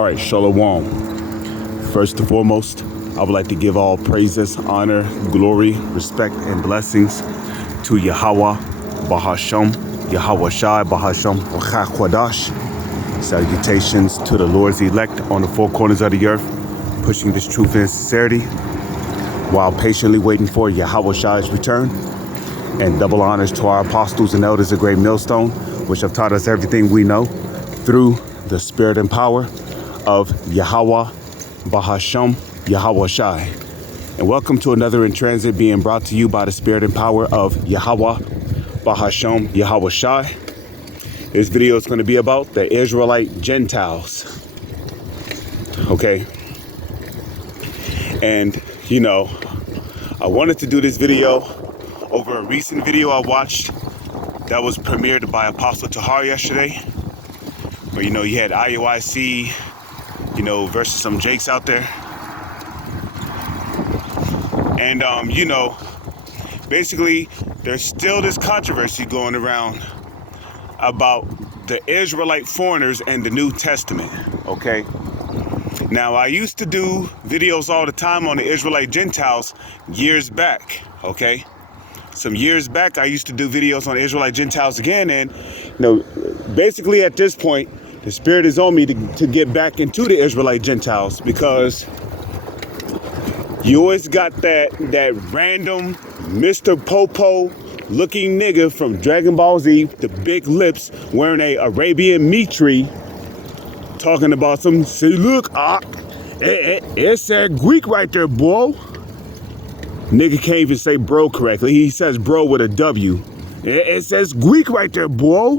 All right, Shalom. First and foremost, I would like to give all praises, honor, glory, respect, and blessings to Yahweh, Bahasham, Yahweh Shai, Bahasham, Kwadash. Salutations to the Lord's elect on the four corners of the earth, pushing this truth and sincerity while patiently waiting for Yahweh Shai's return. And double honors to our apostles and elders of Great Millstone, which have taught us everything we know through the spirit and power of Yahweh, Bahasham, Yahweh Shai. And welcome to another In Transit being brought to you by the spirit and power of Yahweh, Bahasham, Yahweh Shai. This video is going to be about the Israelite Gentiles. Okay. And, you know, I wanted to do this video over a recent video I watched that was premiered by Apostle Tahar yesterday. Where, you know, you had IUIC, you know, versus some Jakes out there. And, you know, basically, there's still this controversy going around about the Israelite foreigners and the New Testament, okay? Now, I used to do videos all the time on the Israelite Gentiles years back, okay? Some years back, I used to do videos on the Israelite Gentiles again, and, you know, basically at this point, the Spirit is on me to get back into the Israelite Gentiles, because you always got that random Mr. Popo looking nigga from Dragon Ball Z, the big lips, wearing a Arabian meat tree, talking about some, see, look, it's that Greek right there, boy. Nigga can't even say bro correctly. He says bro with a W. It says Greek right there, boy.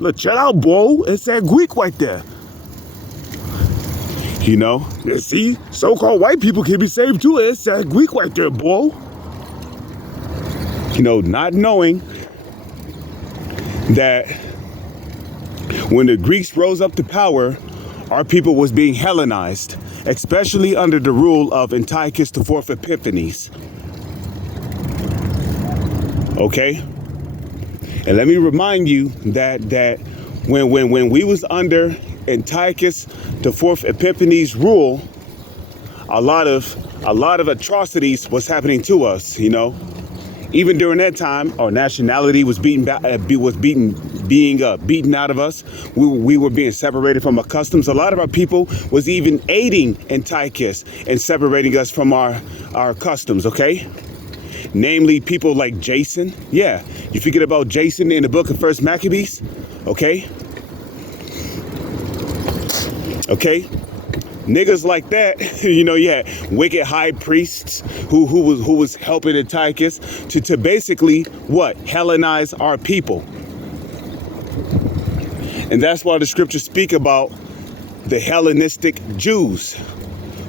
Look, check out, boy. It's that Greek right there. You know, see, so-called white people can be saved too. It's that Greek right there, boy. You know, not knowing that when the Greeks rose up to power, our people was being Hellenized, especially under the rule of Antiochus IV Epiphanes. Okay? And let me remind you that when we was under Antiochus IV Epiphanes' rule, a lot of atrocities was happening to us, you know. Even during that time, our nationality was beaten out of us. We were being separated from our customs. A lot of our people was even aiding Antiochus and separating us from our customs, okay? Namely, people like Jason. Yeah, you forget about Jason in the book of First Maccabees, okay? Okay? Niggas like that, you know, you had wicked high priests who was helping Antiochus to basically, what? Hellenize our people. And that's why the scriptures speak about the Hellenistic Jews,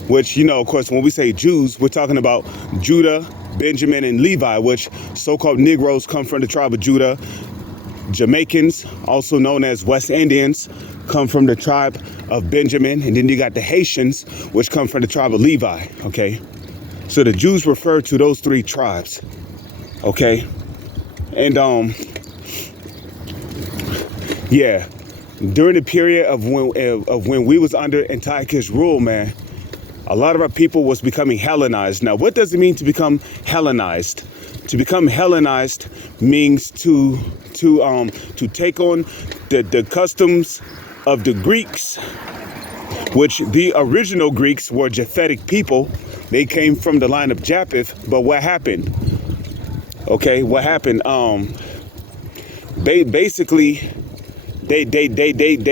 which, you know, of course, when we say Jews, we're talking about Judah, Benjamin, and Levi, which so-called Negroes come from the tribe of Judah. Jamaicans, also known as West Indians, come from the tribe of Benjamin. And then you got the Haitians, which come from the tribe of Levi, okay? So the Jews refer to those three tribes, okay? And, yeah, during the period of when we was under Antiochus' rule, man, a lot of our people was becoming Hellenized. Now, what does it mean to become Hellenized? To become Hellenized means to take on the customs of the Greeks, which the original Greeks were Japhetic people. They came from the line of Japheth. But what happened? Okay, what happened? They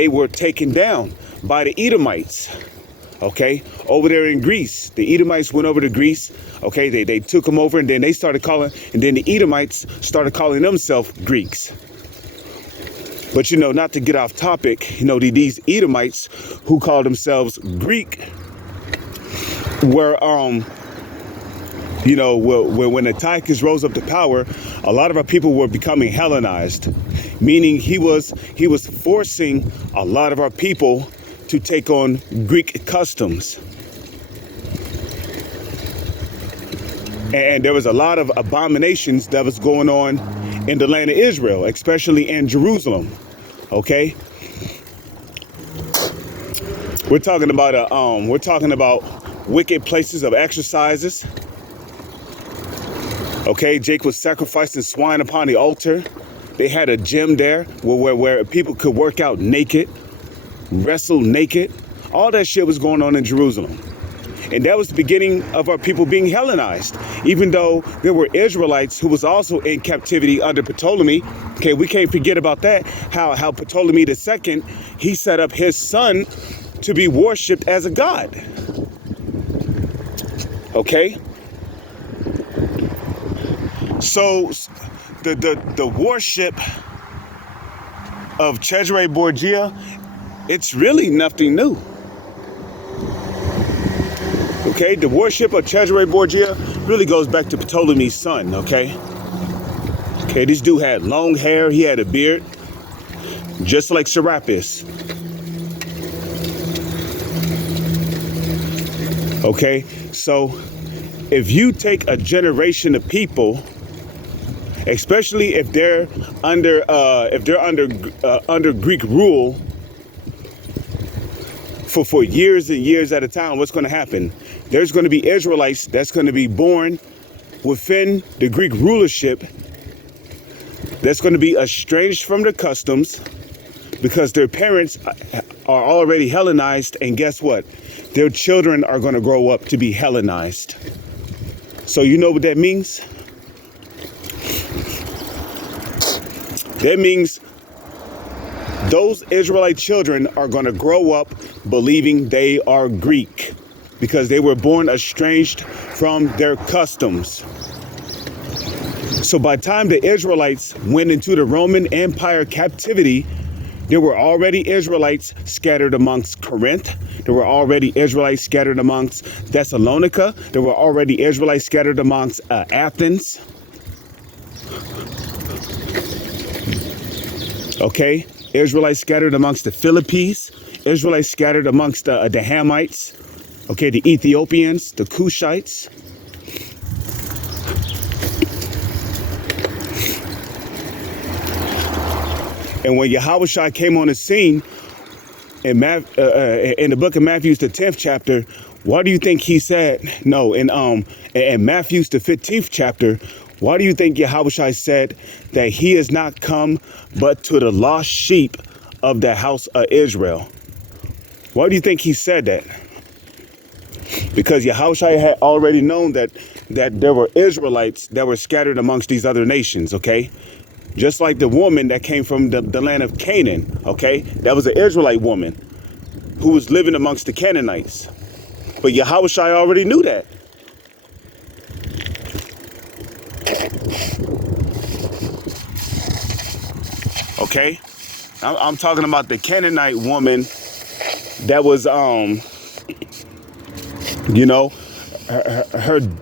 were taken down by the Edomites. Okay, over there in Greece, the Edomites went over to Greece. Okay, they took them over, and then they started calling, and then the Edomites started calling themselves Greeks. But, you know, not to get off topic, you know, these Edomites who called themselves Greek were, you know, when Antiochus rose up to power, a lot of our people were becoming Hellenized, meaning he was forcing a lot of our people to take on Greek customs. And there was a lot of abominations that was going on in the land of Israel, especially in Jerusalem. Okay? We're talking about wicked places of exercises. Okay, Jake was sacrificing swine upon the altar. They had a gym there where people could work out naked, wrestle naked. All that shit was going on in Jerusalem. And that was the beginning of our people being Hellenized. Even though there were Israelites who was also in captivity under Ptolemy. Okay, we can't forget about that. How Ptolemy II, he set up his son to be worshipped as a god. Okay? So the worship of Cesare Borgia, it's really nothing new. Okay, the worship of Cesare Borgia really goes back to Ptolemy's son, okay? Okay, this dude had long hair, he had a beard, just like Serapis. Okay, so if you take a generation of people, especially if they're under Greek rule for years and years at a time, what's going to happen? There's going to be Israelites that's going to be born within the Greek rulership that's going to be estranged from their customs because their parents are already Hellenized, and guess what? Their children are going to grow up to be Hellenized. So you know what that means? That means those Israelite children are going to grow up believing they are Greek because they were born estranged from their customs. So by the time the Israelites went into the Roman Empire captivity, there were already Israelites scattered amongst Corinth. There were already Israelites scattered amongst Thessalonica. There were already Israelites scattered amongst Athens. Okay, Israelites scattered amongst the Philippines, Israelites scattered amongst the Hamites, okay, the Ethiopians, the Cushites. And when Yahushua came on the scene in the book of Matthew, the 10th chapter, what do you think he said? No, in Matthew, the 15th chapter, why do you think Yahushua said that he has not come but to the lost sheep of the house of Israel? Why do you think he said that? Because Yahushua had already known that there were Israelites that were scattered amongst these other nations, okay? Just like the woman that came from the land of Canaan, okay? That was an Israelite woman who was living amongst the Canaanites. But Yahushua already knew that. Okay, I'm talking about the Canaanite woman that was,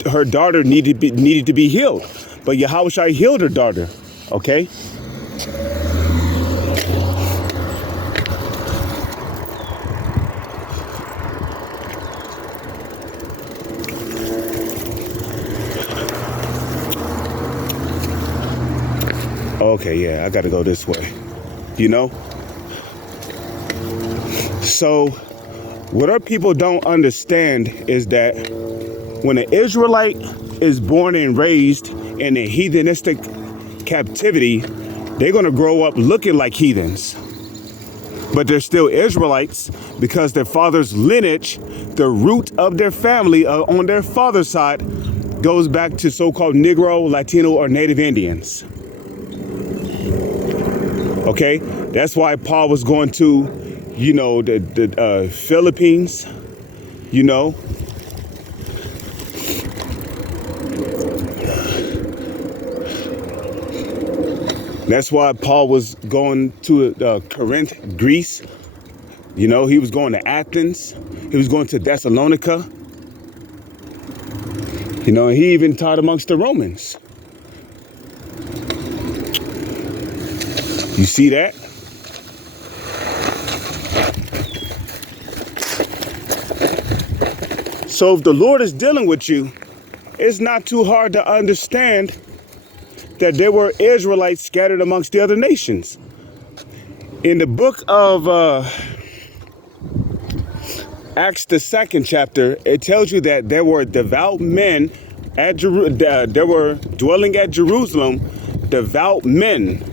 her daughter needed to be healed, but Yahushua healed her daughter. Okay. Okay, yeah, I got to go this way, So what our people don't understand is that when an Israelite is born and raised in a heathenistic captivity, they're going to grow up looking like heathens. But they're still Israelites because their father's lineage, the root of their family on their father's side, goes back to so-called Negro, Latino, or Native Indians. Okay, that's why Paul was going to, the Philippines, That's why Paul was going to Corinth, Greece. He was going to Athens. He was going to Thessalonica. He even taught amongst the Romans. You see that? So if the Lord is dealing with you, it's not too hard to understand that there were Israelites scattered amongst the other nations. In the book of Acts the second chapter, it tells you that there were devout men at there were dwelling at Jerusalem, devout men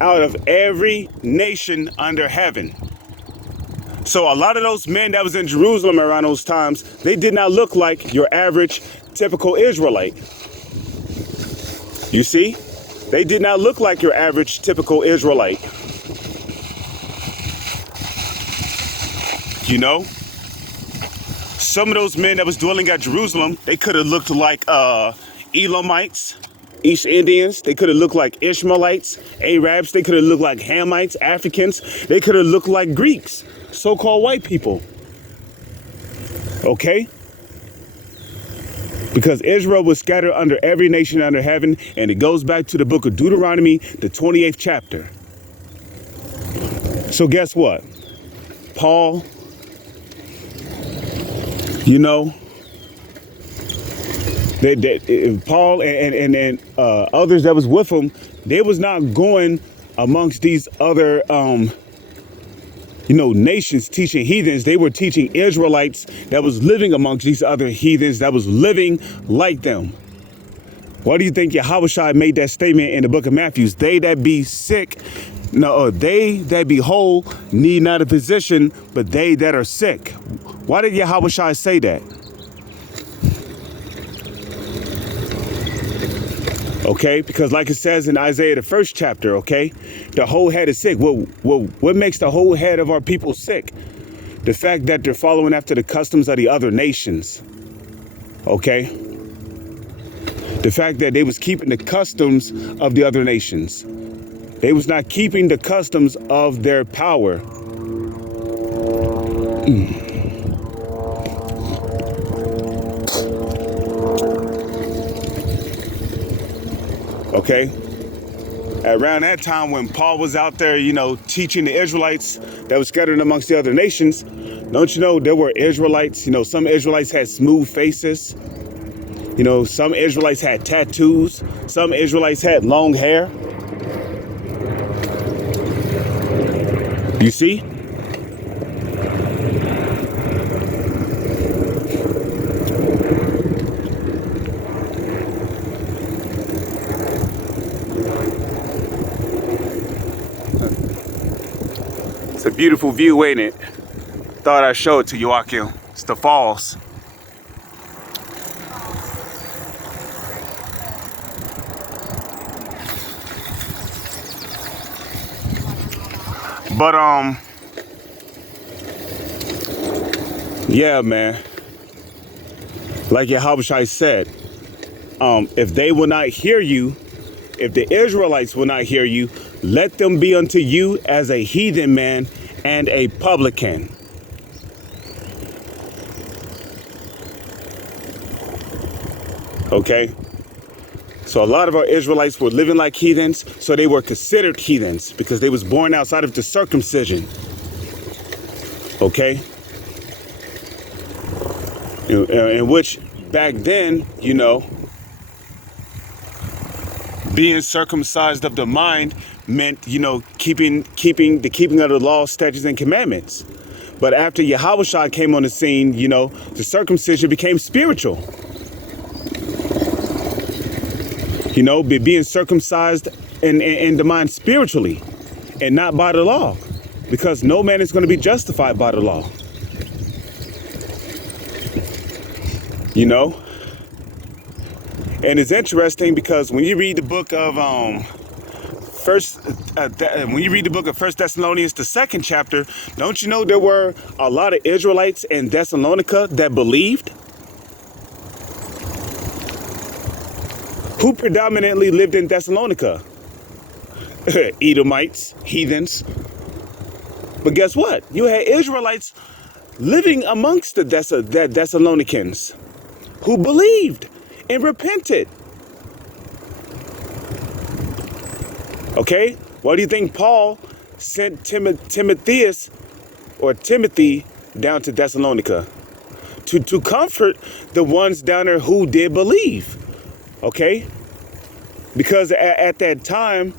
out of every nation under heaven. So a lot of those men that was in Jerusalem around those times, they did not look like your average typical Israelite. You see? They did not look like your average typical Israelite. You know? Some of those men that was dwelling at Jerusalem, they could have looked like Elamites, East Indians. They could have looked like Ishmaelites, Arabs. They could have looked like Hamites, Africans. They could have looked like Greeks, so-called white people. Okay? Because Israel was scattered under every nation under heaven, and it goes back to the book of Deuteronomy, the 28th chapter. So guess what? Paul, you know, Paul and others that was with him, they was not going amongst these other, nations teaching heathens. They were teaching Israelites that was living amongst these other heathens that was living like them. Why do you think Yahushua made that statement in the book of Matthew? They that be sick, they that be whole need not a physician, but they that are sick. Why did Yahushua say that? Okay, because like it says in Isaiah, the first chapter, okay, the whole head is sick. What makes the whole head of our people sick? The fact that they're following after the customs of the other nations. Okay. The fact that they was keeping the customs of the other nations. They was not keeping the customs of their power. Okay. Around that time when Paul was out there, teaching the Israelites that was scattered amongst the other nations, don't you know there were Israelites, some Israelites had smooth faces. Some Israelites had tattoos. Some Israelites had long hair. You see? It's a beautiful view, ain't it? Thought I'd show it to you, Joachim. It's the falls. But yeah, man. Like Yahushua said, if they will not hear you, if the Israelites will not hear you, let them be unto you as a heathen man and a publican. Okay? So a lot of our Israelites were living like heathens, so they were considered heathens because they was born outside of the circumcision. Okay? In which back then, being circumcised of the mind meant, keeping of the law, statutes, and commandments. But after Yahushua came on the scene, the circumcision became spiritual. Being circumcised in the mind spiritually and not by the law, because no man is going to be justified by the law. And it's interesting because when you read the book of First Thessalonians, the second chapter, don't you know there were a lot of Israelites in Thessalonica that believed? Who predominantly lived in Thessalonica? Edomites, heathens. But guess what? You had Israelites living amongst the Thessalonians who believed and repented. Okay? Why do you think Paul sent Timothy down to Thessalonica? To comfort the ones down there who did believe. Okay? Because at that time,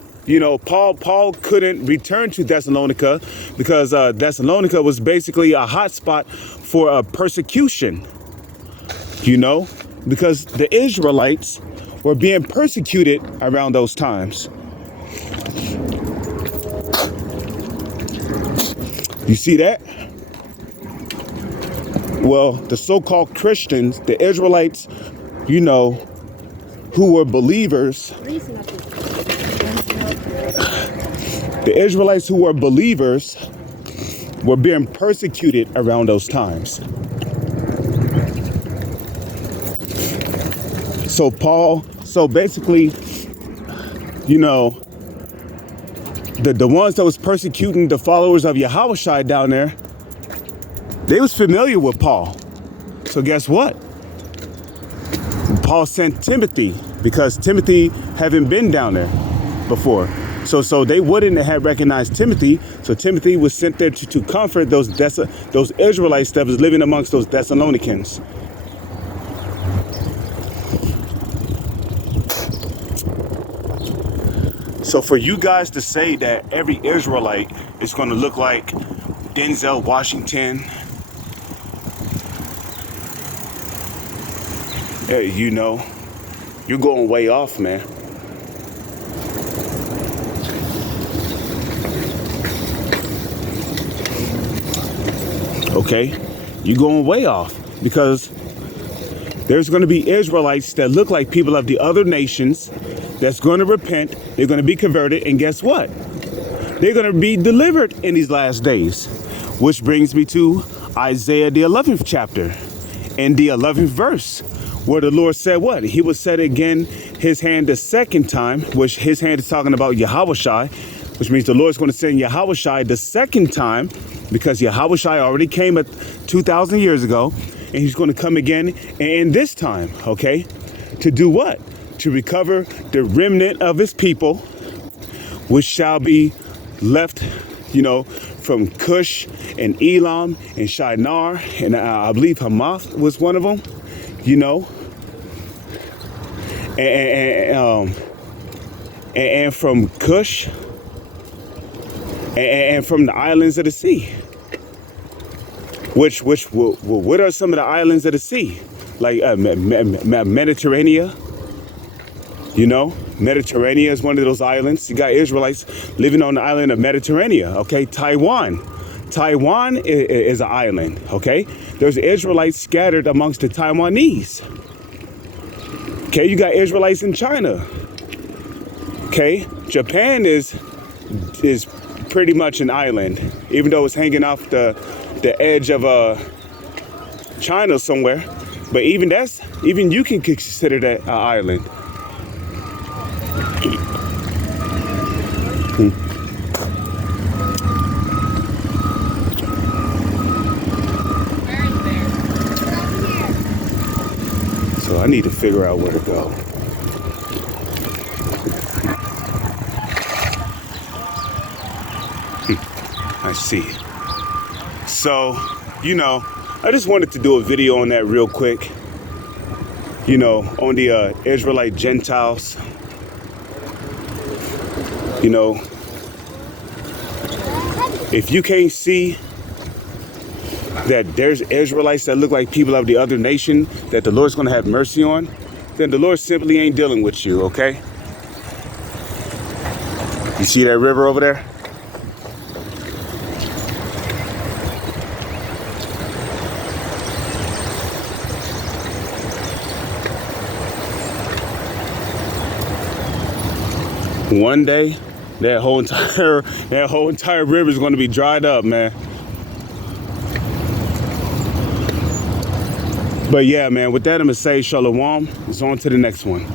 Paul couldn't return to Thessalonica because Thessalonica was basically a hotspot for persecution, because the Israelites were being persecuted around those times. You see that? Well, the so-called Christians, the Israelites, who were believers, were being persecuted around those times. So basically, the ones that was persecuting the followers of Yahushua down there, they was familiar with Paul. So guess what? Paul sent Timothy because Timothy haven't been down there before. So they wouldn't have recognized Timothy. So Timothy was sent there to comfort those Israelites that was living amongst those Thessalonians. So for you guys to say that every Israelite is going to look like Denzel Washington, you're going way off, man. Okay, you're going way off because there's going to be Israelites that look like people of the other nations that's going to repent. They're going to be converted. And guess what? They're going to be delivered in these last days, which brings me to Isaiah, the 11th chapter and the 11th verse, where the Lord said what? He would set again his hand the second time, which his hand is talking about Yahushua, which means the Lord's going to send Yahushua the second time because Yahushua already came 2,000 years ago, and he's going to come again and this time, okay? To do what? To recover the remnant of his people, which shall be left, from Cush and Elam and Shinar, and I believe Hamath was one of them, and from Cush and from the islands of the sea. What are some of the islands of the sea? Like Mediterranean. Mediterranean is one of those islands. You got Israelites living on the island of Mediterranean. Okay, Taiwan is an island. Okay, there's Israelites scattered amongst the Taiwanese. Okay, you got Israelites in China. Okay, Japan is pretty much an island, even though it's hanging off the edge of China somewhere. But even you can consider that an island. So I need to figure out where to go. I see. So, I just wanted to do a video on that real quick. On the Israelite Gentiles. If you can't see that there's Israelites that look like people of the other nation that the Lord's going to have mercy on, then the Lord simply ain't dealing with you, okay? You see that river over there? One day, that whole entire river is going to be dried up, man. But yeah, man, with that, I'm going to say shalom. It's on to the next one.